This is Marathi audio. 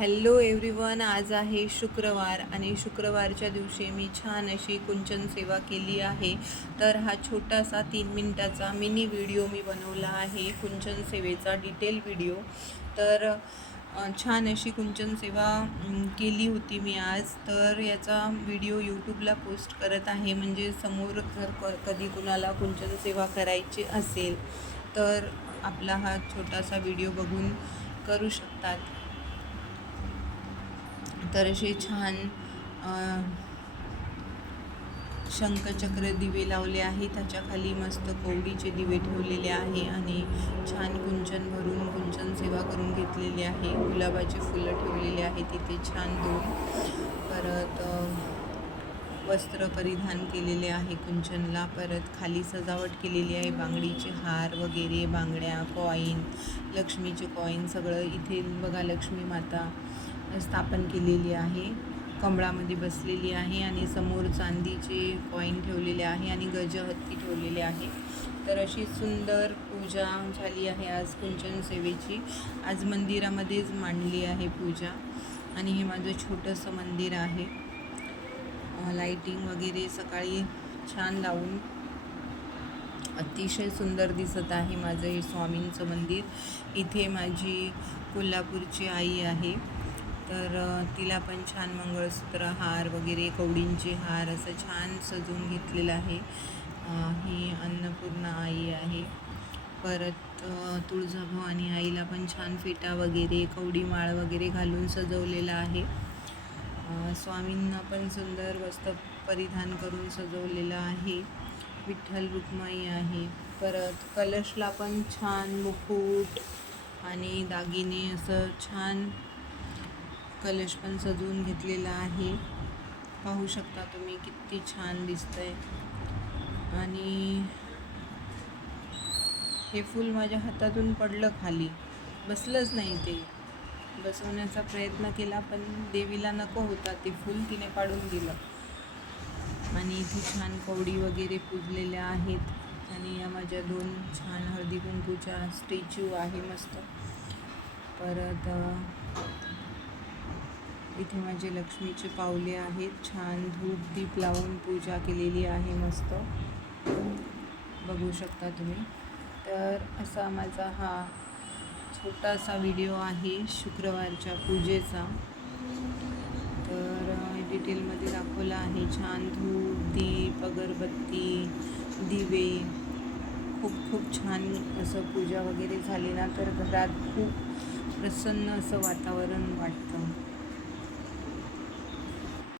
हॅलो एव्हरीवन, आज आहे शुक्रवार आणि शुक्रवारच्या दिवशी मी छान अशी कुंचन सेवा केली आहे. तर हा छोटासा 3 मिनिटाचा मिनी व्हिडिओ मी बनवला आहे, कुंचन सेवेचा डिटेल व्हिडिओ. तर छान अशी कुंचन सेवा केली होती मी आज. तर याचा व्हिडिओ यूट्यूबला पोस्ट करत आहे, म्हणजे समोर जर कधी कुणाला कुंचन सेवा करायची असेल तर आपला हा छोटासा व्हिडिओ बघून करू शकतात. तर असे छान शंखचक्र दिवे लावले आहे, त्याच्याखाली मस्त कवडीचे दिवे ठेवलेले आहे आणि छान कुंचन भरून कुंचन सेवा करून घेतलेली आहे. गुलाबाची फुलं ठेवलेली आहे तिथे छान दोन. परत वस्त्र परिधान केलेले आहे कुंचनला. परत खाली सजावट केलेली आहे, बांगडीचे हार वगैरे, बांगड्या, कॉईन, लक्ष्मीचे कॉईन सगळं इथे बघा. लक्ष्मी माता स्थापन केलेली आहे, कमळामध्ये बसलेली आहे आणि समोर चांदीचे कॉईन ठेवलेले आहे आणि गजहत्ती ठेवलेले आहे. तर अशी सुंदर पूजा झाली आहे आज कुंचन सेवेची. आज मंदिरामध्येच मांडली आहे पूजा आणि हे माझं छोटंसं मंदिर आहे. लाईटिंग वगैरे सकाळी छान लावून अतिशय सुंदर दिसत आहे माझं हे स्वामींचं मंदिर. इथे माझी कोल्हापूरची आई आहे, तर तिला पण छान मंगळसूत्र, हार वगैरे, कवडींचे हार असं छान सजवून घेतलेलं आहे. ही अन्नपूर्णा आई आहे. परत तुळजाभवानी आईला पण छान फेटा वगैरे, कवडी माळ वगैरे घालून सजवलेलं आहे. स्वामींना पण सुंदर वस्त्र परिधान करून सजवलेलं आहे. विठ्ठल रुक्माई आहे. परत कलशला पण छान मुकुट आणि दागिने असं छान कलश पण सजवून घेतलेला आहे. पाहू शकता तुम्ही किती छान दिसतंय. आणि हे फूल माझ्या हातातून पडलं खाली, बसलंच नाही. ते बसवण्याचा प्रयत्न केला पण देवीला नको होता ते फूल, तिने पाडून दिलं. आणि इथे छान कवडी वगैरे पूजलेल्या आहेत आणि या माझ्या दोन छान हळदी कुंकूच्या स्टॅच्यू आहे मस्त. परत इथे माझे लक्ष्मीचे पावले आहेत, छान धूप दीप लावून पूजा केलेली आहे मस्त, बघू शकता तुम्ही. तर असा माझा हा छोटासा व्हिडिओ आहे शुक्रवारच्या पूजेचा. तर डिटेलमध्ये दाखवला आहे. छान धूप दीप, अगरबत्ती, दिवे, खूप छान असं पूजा वगैरे झाली ना तर घरात खूप प्रसन्न असं वातावरण वाटतं.